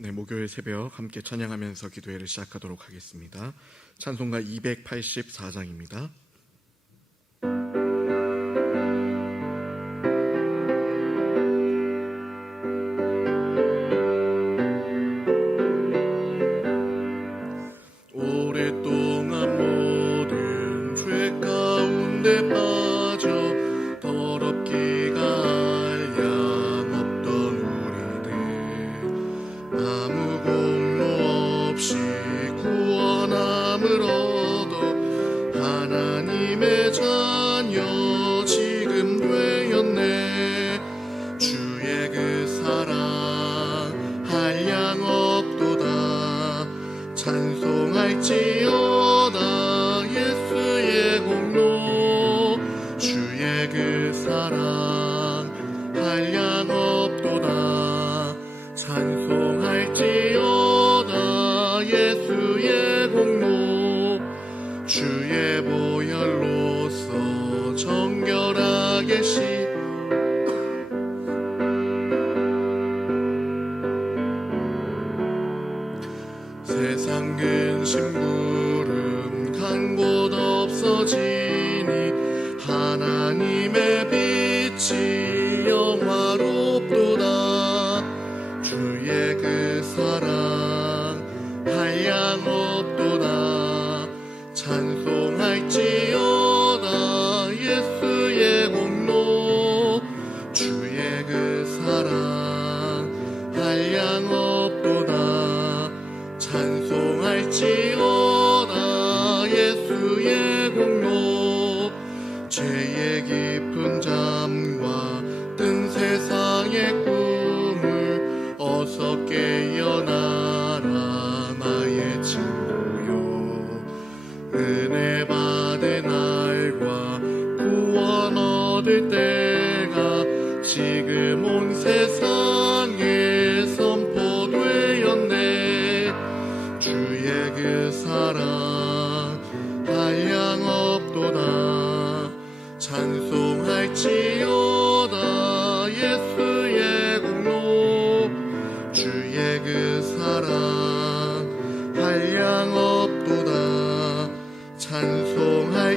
네, 목요일 새벽 함께 찬양하면서 기도회를 시작하도록 하겠습니다. 찬송가 284장입니다. 오랫동안 모든 죄 가운데 빠져 더럽기가 한량 없던 우리들 아무 공로 없이 구원함을 얻어 하나님의 자녀 지금 되었네. 주의 그 사랑 한량 없도다. 찬송할지어다 예수의 공로. 주의 그 사랑 한량 없도다. 찬송할지어다 예수의 공로. 주의 보혈로서 정결하게 세상 근심 구름 강봇 없어지니 하나님의 빛이 영화롭도다. 주의 그 사랑 한량 없도다. 찬송할지어다 예수의 공로. 주의 그 사랑 한량 없도다. 찬송할지어다 예수의 공로. 죄의 깊은 잠과 뜬 세상의 꿈을 어서 깨어나라 나의 친구요. 은혜 받은 날과 구원 얻을 때가 지금 온 세상에 선포되었네. 주의 그 사랑 한량 없도다. 찬송할지어다 예수의 공로. 주의 그 사랑 한량 없도다. 찬송할지어다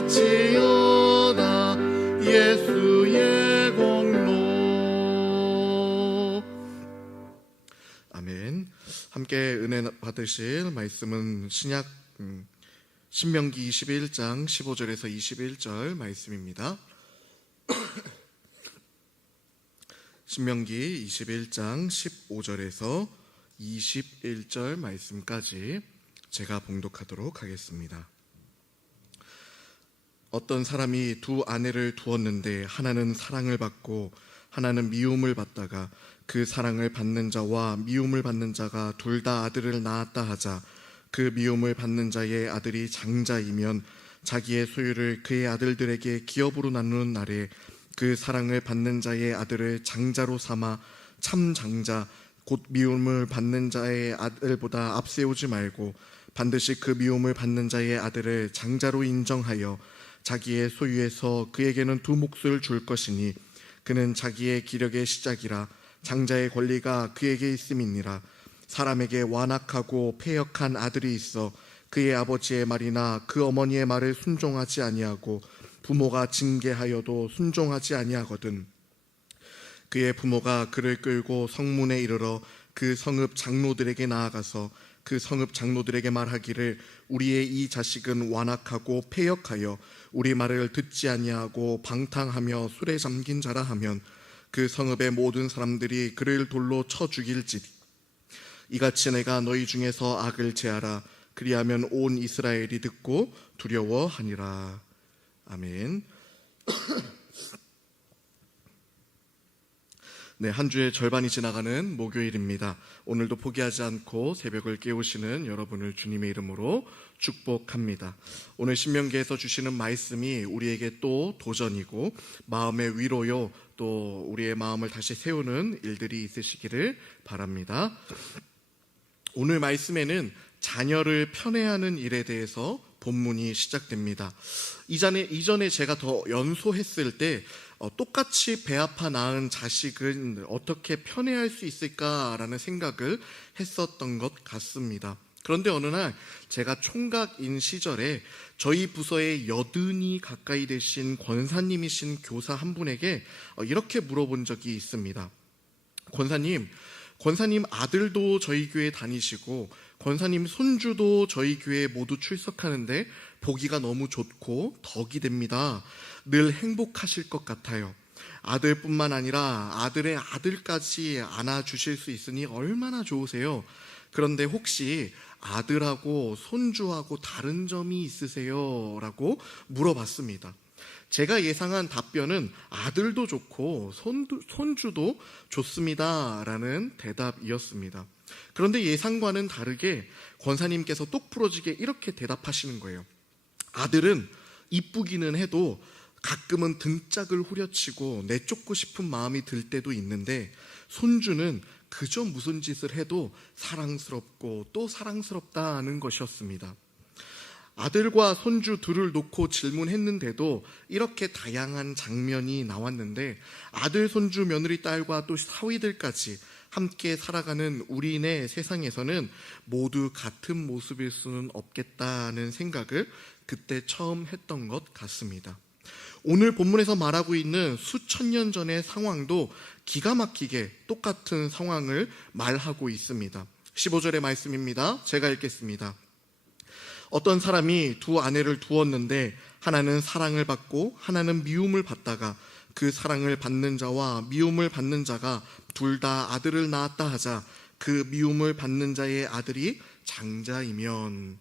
예수의 공로. 아멘. 함께 은혜 받으실 말씀은 신명기 21장 15절에서 21절 말씀입니다. 신명기 21장 15절에서 21절 말씀까지 제가 봉독하도록 하겠습니다. 어떤 사람이 두 아내를 두었는데 하나는 사랑을 받고 하나는 미움을 받다가 그 사랑을 받는 자와 미움을 받는 자가 둘 다 아들을 낳았다 하자. 그 미움을 받는 자의 아들이 장자이면 자기의 소유를 그의 아들들에게 기업으로 나누는 날에 그 사랑을 받는 자의 아들을 장자로 삼아 참 장자 곧 미움을 받는 자의 아들보다 앞세우지 말고 반드시 그 미움을 받는 자의 아들을 장자로 인정하여 자기의 소유에서 그에게는 두 몫을 줄 것이니 그는 자기의 기력의 시작이라. 장자의 권리가 그에게 있음이니라. 사람에게 완악하고 패역한 아들이 있어 그의 아버지의 말이나 그 어머니의 말을 순종하지 아니하고 부모가 징계하여도 순종하지 아니하거든. 그의 부모가 그를 끌고 성문에 이르러 그 성읍 장로들에게 나아가서 그 성읍 장로들에게 말하기를 우리의 이 자식은 완악하고 패역하여 우리 말을 듣지 아니하고 방탕하며 술에 잠긴 자라 하면 그 성읍의 모든 사람들이 그를 돌로 쳐 죽일지니 이같이 내가 너희 중에서 악을 제하라. 그리하면 온 이스라엘이 듣고 두려워하니라. 아멘. 네, 한 주의 절반이 지나가는 목요일입니다. 오늘도 포기하지 않고 새벽을 깨우시는 여러분을 주님의 이름으로 축복합니다. 오늘 신명기에서 주시는 말씀이 우리에게 또 도전이고 마음의 위로요, 또 우리의 마음을 다시 세우는 일들이 있으시기를 바랍니다. 오늘 말씀에는 자녀를 편애하는 일에 대해서 본문이 시작됩니다. 이전에 제가 더 연소했을 때 똑같이 배 아파 낳은 자식은 어떻게 편애할 수 있을까라는 생각을 했었던 것 같습니다. 그런데 어느 날 제가 총각인 시절에 저희 부서에 여든이 가까이 되신 권사님이신 교사 한 분에게 이렇게 물어본 적이 있습니다. 권사님 아들도 저희 교회 다니시고 권사님 손주도 저희 교회에 모두 출석하는데 보기가 너무 좋고 덕이 됩니다. 늘 행복하실 것 같아요. 아들뿐만 아니라 아들의 아들까지 안아주실 수 있으니 얼마나 좋으세요. 그런데 혹시 아들하고 손주하고 다른 점이 있으세요? 라고 물어봤습니다. 제가 예상한 답변은 아들도 좋고 손주도 좋습니다 라는 대답이었습니다. 그런데 예상과는 다르게 권사님께서 똑부러지게 이렇게 대답하시는 거예요. 아들은 이쁘기는 해도 가끔은 등짝을 후려치고 내쫓고 싶은 마음이 들 때도 있는데 손주는 그저 무슨 짓을 해도 사랑스럽고 또 사랑스럽다는 것이었습니다. 아들과 손주 둘을 놓고 질문했는데도 이렇게 다양한 장면이 나왔는데 아들, 손주, 며느리, 딸과 또 사위들까지 함께 살아가는 우리네 세상에서는 모두 같은 모습일 수는 없겠다는 생각을 그때 처음 했던 것 같습니다. 오늘 본문에서 말하고 있는 수천 년 전의 상황도 기가 막히게 똑같은 상황을 말하고 있습니다. 15절의 말씀입니다. 제가 읽겠습니다. 어떤 사람이 두 아내를 두었는데 하나는 사랑을 받고 하나는 미움을 받다가 그 사랑을 받는 자와 미움을 받는 자가 둘 다 아들을 낳았다 하자 그 미움을 받는 자의 아들이 장자이면.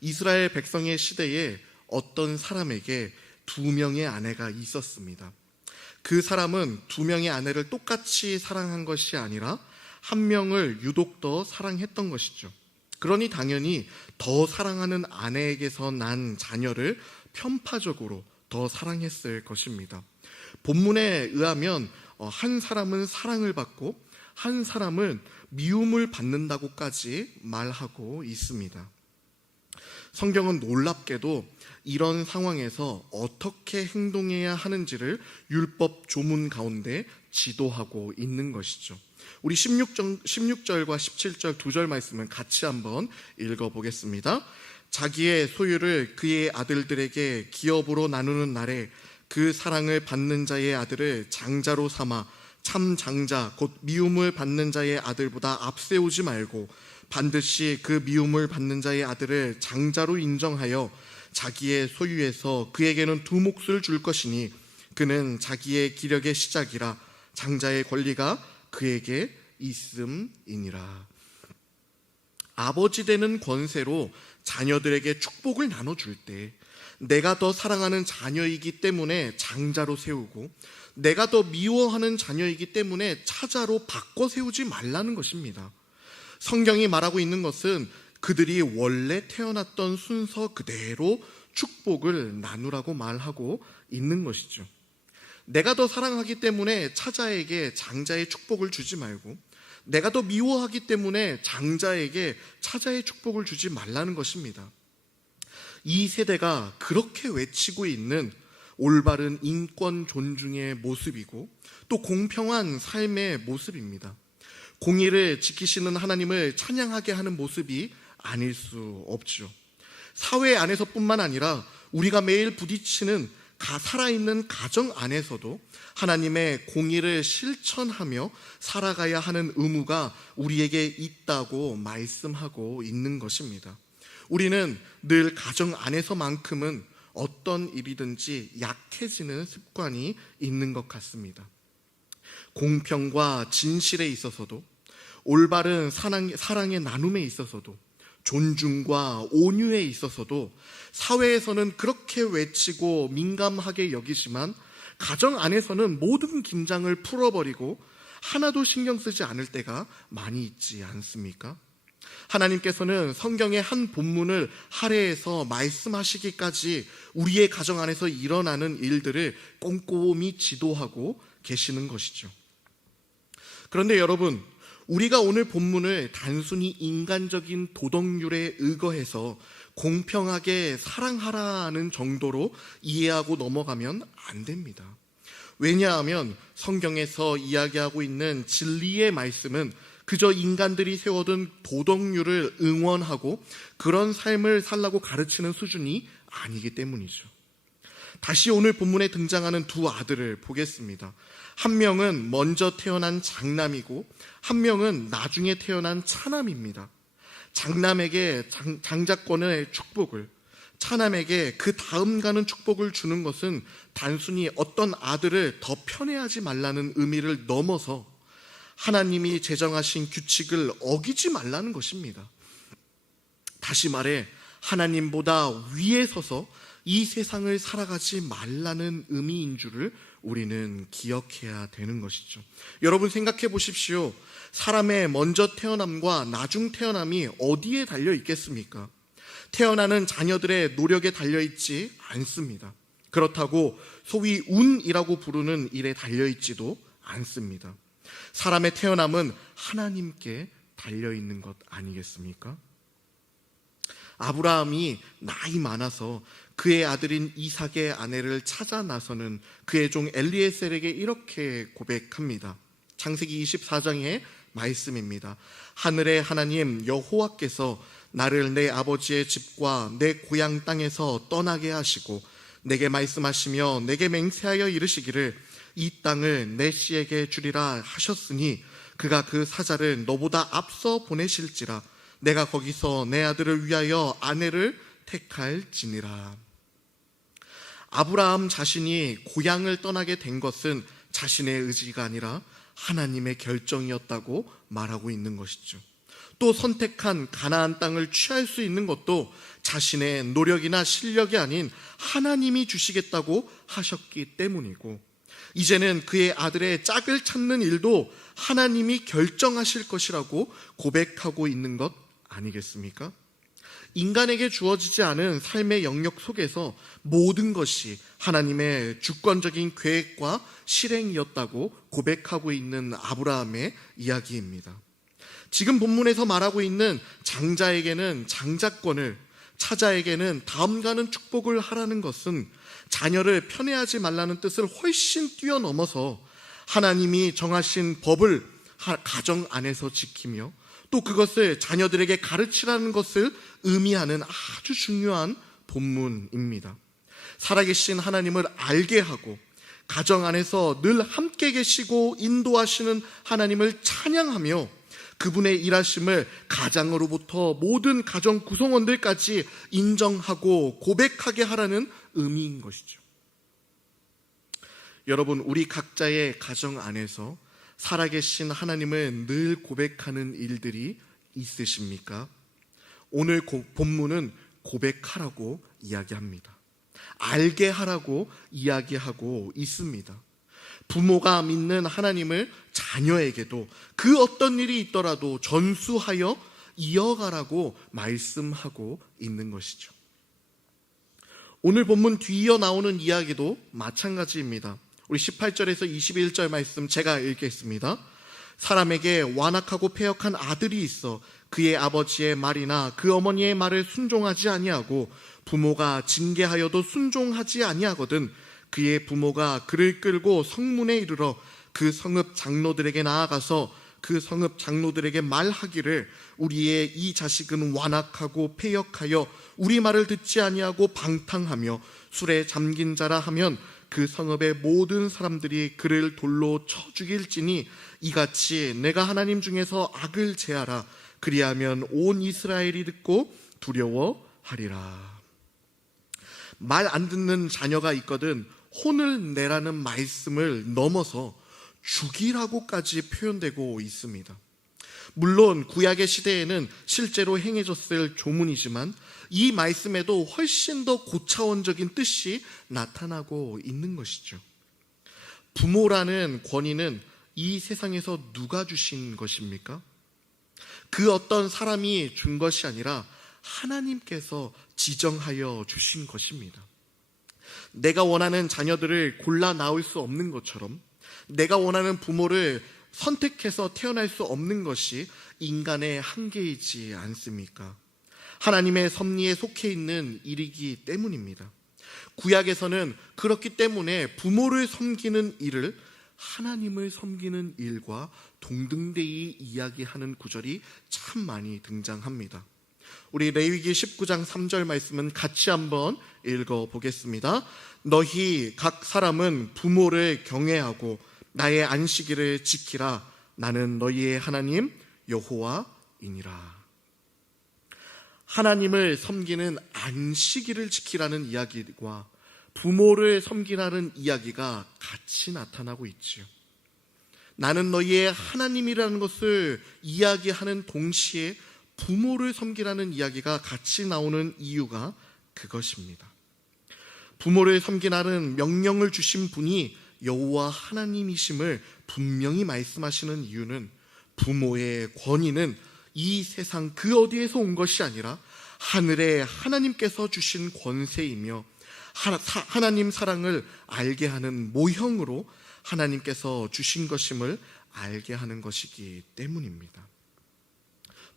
이스라엘 백성의 시대에 어떤 사람에게 두 명의 아내가 있었습니다. 그 사람은 두 명의 아내를 똑같이 사랑한 것이 아니라 한 명을 유독 더 사랑했던 것이죠. 그러니 당연히 더 사랑하는 아내에게서 난 자녀를 편파적으로 더 사랑했을 것입니다. 본문에 의하면 한 사람은 사랑을 받고 한 사람은 미움을 받는다고까지 말하고 있습니다. 성경은 놀랍게도 이런 상황에서 어떻게 행동해야 하는지를 율법 조문 가운데 지도하고 있는 것이죠. 우리 16절과 17절 두 절 말씀을 같이 한번 읽어보겠습니다. 자기의 소유를 그의 아들들에게 기업으로 나누는 날에 그 사랑을 받는 자의 아들을 장자로 삼아 참 장자 곧 미움을 받는 자의 아들보다 앞세우지 말고 반드시 그 미움을 받는 자의 아들을 장자로 인정하여 자기의 소유에서 그에게는 두 몫을 줄 것이니 그는 자기의 기력의 시작이라 장자의 권리가 그에게 있음이니라. 아버지 되는 권세로 자녀들에게 축복을 나눠줄 때 내가 더 사랑하는 자녀이기 때문에 장자로 세우고 내가 더 미워하는 자녀이기 때문에 차자로 바꿔 세우지 말라는 것입니다. 성경이 말하고 있는 것은 그들이 원래 태어났던 순서 그대로 축복을 나누라고 말하고 있는 것이죠. 내가 더 사랑하기 때문에 차자에게 장자의 축복을 주지 말고 내가 더 미워하기 때문에 장자에게 차자의 축복을 주지 말라는 것입니다. 이 세대가 그렇게 외치고 있는 올바른 인권 존중의 모습이고 또 공평한 삶의 모습입니다. 공의를 지키시는 하나님을 찬양하게 하는 모습이 아닐 수 없죠. 사회 안에서뿐만 아니라 우리가 매일 부딪히는 살아있는 가정 안에서도 하나님의 공의를 실천하며 살아가야 하는 의무가 우리에게 있다고 말씀하고 있는 것입니다. 우리는 늘 가정 안에서만큼은 어떤 일이든지 약해지는 습관이 있는 것 같습니다. 공평과 진실에 있어서도 올바른 사랑의 나눔에 있어서도 존중과 온유에 있어서도 사회에서는 그렇게 외치고 민감하게 여기지만 가정 안에서는 모든 긴장을 풀어버리고 하나도 신경 쓰지 않을 때가 많이 있지 않습니까? 하나님께서는 성경의 한 본문을 할애해서 말씀하시기까지 우리의 가정 안에서 일어나는 일들을 꼼꼼히 지도하고 계시는 것이죠. 그런데 여러분, 우리가 오늘 본문을 단순히 인간적인 도덕률에 의거해서 공평하게 사랑하라는 정도로 이해하고 넘어가면 안 됩니다. 왜냐하면 성경에서 이야기하고 있는 진리의 말씀은 그저 인간들이 세워둔 도덕률을 응원하고 그런 삶을 살라고 가르치는 수준이 아니기 때문이죠. 다시 오늘 본문에 등장하는 두 아들을 보겠습니다. 한 명은 먼저 태어난 장남이고 한 명은 나중에 태어난 차남입니다. 장남에게 장자권의 축복을, 차남에게 그 다음 가는 축복을 주는 것은 단순히 어떤 아들을 더 편애하지 말라는 의미를 넘어서 하나님이 제정하신 규칙을 어기지 말라는 것입니다. 다시 말해 하나님보다 위에 서서 이 세상을 살아가지 말라는 의미인 줄을 우리는 기억해야 되는 것이죠. 여러분 생각해 보십시오. 사람의 먼저 태어남과 나중 태어남이 어디에 달려 있겠습니까? 태어나는 자녀들의 노력에 달려 있지 않습니다. 그렇다고 소위 운이라고 부르는 일에 달려 있지도 않습니다. 사람의 태어남은 하나님께 달려 있는 것 아니겠습니까? 아브라함이 나이 많아서 그의 아들인 이삭의 아내를 찾아 나서는 그의 종 엘리에셀에게 이렇게 고백합니다. 창세기 24장의 말씀입니다. 하늘의 하나님 여호와께서 나를 내 아버지의 집과 내 고향 땅에서 떠나게 하시고 내게 말씀하시며 내게 맹세하여 이르시기를 이 땅을 내 씨에게 주리라 하셨으니 그가 그 사자를 너보다 앞서 보내실지라 내가 거기서 내 아들을 위하여 아내를 택할지니라. 아브라함 자신이 고향을 떠나게 된 것은 자신의 의지가 아니라 하나님의 결정이었다고 말하고 있는 것이죠. 또 선택한 가나안 땅을 취할 수 있는 것도 자신의 노력이나 실력이 아닌 하나님이 주시겠다고 하셨기 때문이고, 이제는 그의 아들의 짝을 찾는 일도 하나님이 결정하실 것이라고 고백하고 있는 것 아니겠습니까? 인간에게 주어지지 않은 삶의 영역 속에서 모든 것이 하나님의 주권적인 계획과 실행이었다고 고백하고 있는 아브라함의 이야기입니다. 지금 본문에서 말하고 있는 장자에게는 장자권을, 차자에게는 다음가는 축복을 하라는 것은 자녀를 편애하지 말라는 뜻을 훨씬 뛰어넘어서 하나님이 정하신 법을 가정 안에서 지키며 또 그것을 자녀들에게 가르치라는 것을 의미하는 아주 중요한 본문입니다. 살아계신 하나님을 알게 하고 가정 안에서 늘 함께 계시고 인도하시는 하나님을 찬양하며 그분의 일하심을 가장으로부터 모든 가정 구성원들까지 인정하고 고백하게 하라는 의미인 것이죠. 여러분, 우리 각자의 가정 안에서 살아계신 하나님을 늘 고백하는 일들이 있으십니까? 오늘 본문은 고백하라고 이야기합니다. 알게 하라고 이야기하고 있습니다. 부모가 믿는 하나님을 자녀에게도 그 어떤 일이 있더라도 전수하여 이어가라고 말씀하고 있는 것이죠. 오늘 본문 뒤이어 나오는 이야기도 마찬가지입니다. 우리 18절에서 21절 말씀 제가 읽겠습니다. 사람에게 완악하고 패역한 아들이 있어 그의 아버지의 말이나 그 어머니의 말을 순종하지 아니하고 부모가 징계하여도 순종하지 아니하거든 그의 부모가 그를 끌고 성문에 이르러 그 성읍 장로들에게 나아가서 그 성읍 장로들에게 말하기를 우리의 이 자식은 완악하고 패역하여 우리 말을 듣지 아니하고 방탕하며 술에 잠긴 자라 하면 그 성읍의 모든 사람들이 그를 돌로 쳐 죽일지니 이같이 내가 하나님 중에서 악을 제하라. 그리하면 온 이스라엘이 듣고 두려워하리라. 말 안 듣는 자녀가 있거든 혼을 내라는 말씀을 넘어서 죽이라고까지 표현되고 있습니다. 물론 구약의 시대에는 실제로 행해졌을 조문이지만 이 말씀에도 훨씬 더 고차원적인 뜻이 나타나고 있는 것이죠. 부모라는 권위는 이 세상에서 누가 주신 것입니까? 그 어떤 사람이 준 것이 아니라 하나님께서 지정하여 주신 것입니다. 내가 원하는 자녀들을 골라 낳을 수 없는 것처럼 내가 원하는 부모를 선택해서 태어날 수 없는 것이 인간의 한계이지 않습니까? 하나님의 섭리에 속해 있는 일이기 때문입니다. 구약에서는 그렇기 때문에 부모를 섬기는 일을 하나님을 섬기는 일과 동등되이 이야기하는 구절이 참 많이 등장합니다. 우리 레위기 19장 3절 말씀은 같이 한번 읽어보겠습니다. 너희 각 사람은 부모를 경외하고 나의 안식일을 지키라. 나는 너희의 하나님 여호와이니라. 하나님을 섬기는 안식일을 지키라는 이야기와 부모를 섬기라는 이야기가 같이 나타나고 있지요. 나는 너희의 하나님이라는 것을 이야기하는 동시에 부모를 섬기라는 이야기가 같이 나오는 이유가 그것입니다. 부모를 섬기라는 명령을 주신 분이 여호와 하나님이심을 분명히 말씀하시는 이유는 부모의 권위는 이 세상 그 어디에서 온 것이 아니라 하늘의 하나님께서 주신 권세이며 하나님 사랑을 알게 하는 모형으로 하나님께서 주신 것임을 알게 하는 것이기 때문입니다.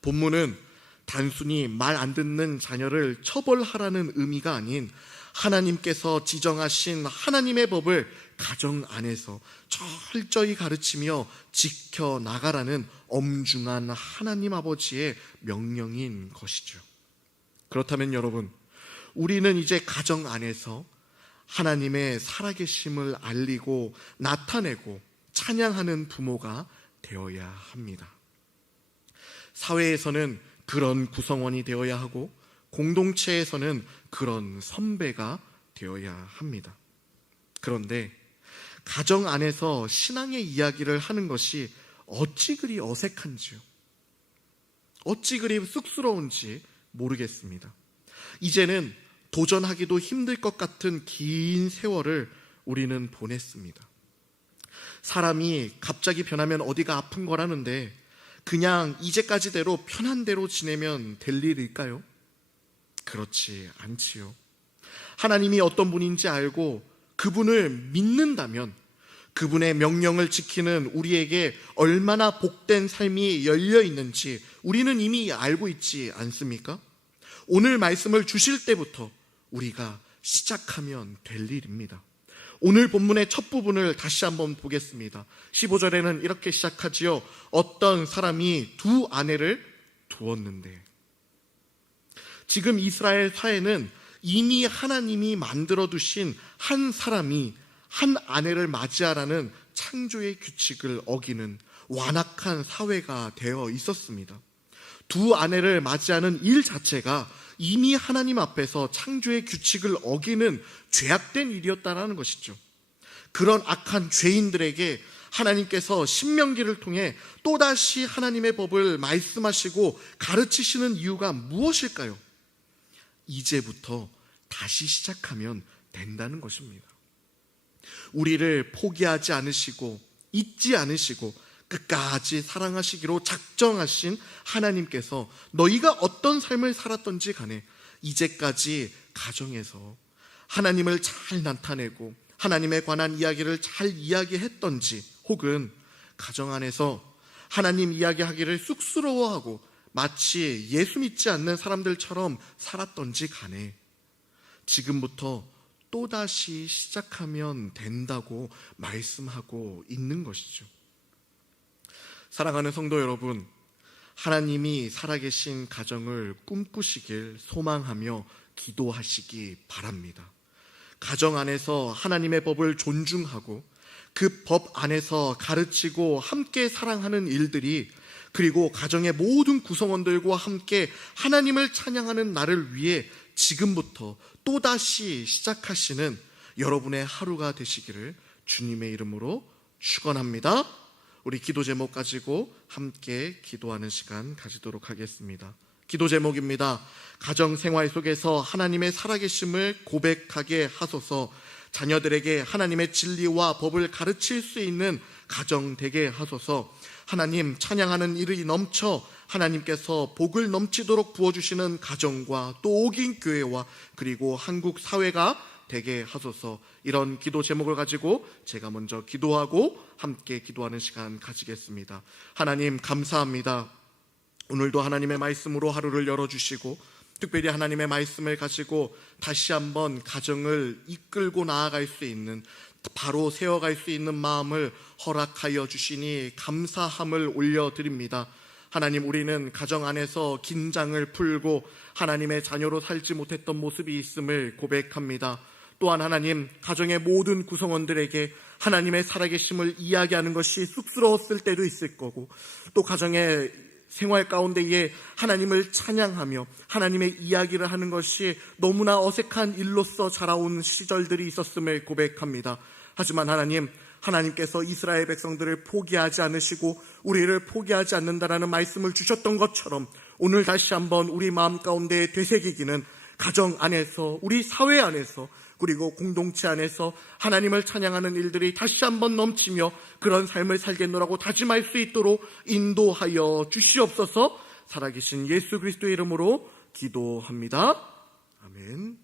본문은 단순히 말 안 듣는 자녀를 처벌하라는 의미가 아닌 하나님께서 지정하신 하나님의 법을 가정 안에서 철저히 가르치며 지켜나가라는 엄중한 하나님 아버지의 명령인 것이죠. 그렇다면 여러분, 우리는 이제 가정 안에서 하나님의 살아계심을 알리고 나타내고 찬양하는 부모가 되어야 합니다. 사회에서는 그런 구성원이 되어야 하고 공동체에서는 그런 선배가 되어야 합니다. 그런데 가정 안에서 신앙의 이야기를 하는 것이 어찌 그리 어색한지요, 어찌 그리 쑥스러운지 모르겠습니다. 이제는 도전하기도 힘들 것 같은 긴 세월을 우리는 보냈습니다. 사람이 갑자기 변하면 어디가 아픈 거라는데 그냥 이제까지대로 편한 대로 지내면 될 일일까요? 그렇지 않지요. 하나님이 어떤 분인지 알고 그분을 믿는다면 그분의 명령을 지키는 우리에게 얼마나 복된 삶이 열려 있는지 우리는 이미 알고 있지 않습니까? 오늘 말씀을 주실 때부터 우리가 시작하면 될 일입니다. 오늘 본문의 첫 부분을 다시 한번 보겠습니다. 15절에는 이렇게 시작하지요. 어떤 사람이 두 아내를 두었는데. 지금 이스라엘 사회는 이미 하나님이 만들어 두신 한 사람이 한 아내를 맞이하라는 창조의 규칙을 어기는 완악한 사회가 되어 있었습니다. 두 아내를 맞이하는 일 자체가 이미 하나님 앞에서 창조의 규칙을 어기는 죄악된 일이었다는 것이죠. 그런 악한 죄인들에게 하나님께서 신명기를 통해 또다시 하나님의 법을 말씀하시고 가르치시는 이유가 무엇일까요? 이제부터 다시 시작하면 된다는 것입니다. 우리를 포기하지 않으시고 잊지 않으시고 끝까지 사랑하시기로 작정하신 하나님께서 너희가 어떤 삶을 살았던지 간에 이제까지 가정에서 하나님을 잘 나타내고 하나님에 관한 이야기를 잘 이야기했던지 혹은 가정 안에서 하나님 이야기하기를 쑥스러워하고 마치 예수 믿지 않는 사람들처럼 살았던지 간에 지금부터 또다시 시작하면 된다고 말씀하고 있는 것이죠. 사랑하는 성도 여러분, 하나님이 살아계신 가정을 꿈꾸시길 소망하며 기도하시기 바랍니다. 가정 안에서 하나님의 법을 존중하고 그 법 안에서 가르치고 함께 사랑하는 일들이 그리고 가정의 모든 구성원들과 함께 하나님을 찬양하는 날을 위해 지금부터 또다시 시작하시는 여러분의 하루가 되시기를 주님의 이름으로 축원합니다. 우리 기도 제목 가지고 함께 기도하는 시간 가지도록 하겠습니다. 기도 제목입니다. 가정 생활 속에서 하나님의 살아계심을 고백하게 하소서. 자녀들에게 하나님의 진리와 법을 가르칠 수 있는 가정 되게 하소서. 하나님 찬양하는 일이 넘쳐 하나님께서 복을 넘치도록 부어주시는 가정과 또 옥인 교회와 그리고 한국 사회가 되게 하소서. 이런 기도 제목을 가지고 제가 먼저 기도하고 함께 기도하는 시간 가지겠습니다. 하나님 감사합니다. 오늘도 하나님의 말씀으로 하루를 열어주시고 특별히 하나님의 말씀을 가지고 다시 한번 가정을 이끌고 나아갈 수 있는, 바로 세워갈 수 있는 마음을 허락하여 주시니 감사함을 올려드립니다. 하나님, 우리는 가정 안에서 긴장을 풀고 하나님의 자녀로 살지 못했던 모습이 있음을 고백합니다. 또한 하나님, 가정의 모든 구성원들에게 하나님의 살아계심을 이야기하는 것이 쑥스러웠을 때도 있을 거고, 또 가정의 생활 가운데에 하나님을 찬양하며 하나님의 이야기를 하는 것이 너무나 어색한 일로서 자라온 시절들이 있었음을 고백합니다. 하지만 하나님께서 이스라엘 백성들을 포기하지 않으시고 우리를 포기하지 않는다라는 말씀을 주셨던 것처럼 오늘 다시 한번 우리 마음 가운데 되새기기는 가정 안에서, 우리 사회 안에서, 그리고 공동체 안에서 하나님을 찬양하는 일들이 다시 한번 넘치며 그런 삶을 살겠노라고 다짐할 수 있도록 인도하여 주시옵소서. 살아계신 예수 그리스도의 이름으로 기도합니다. 아멘.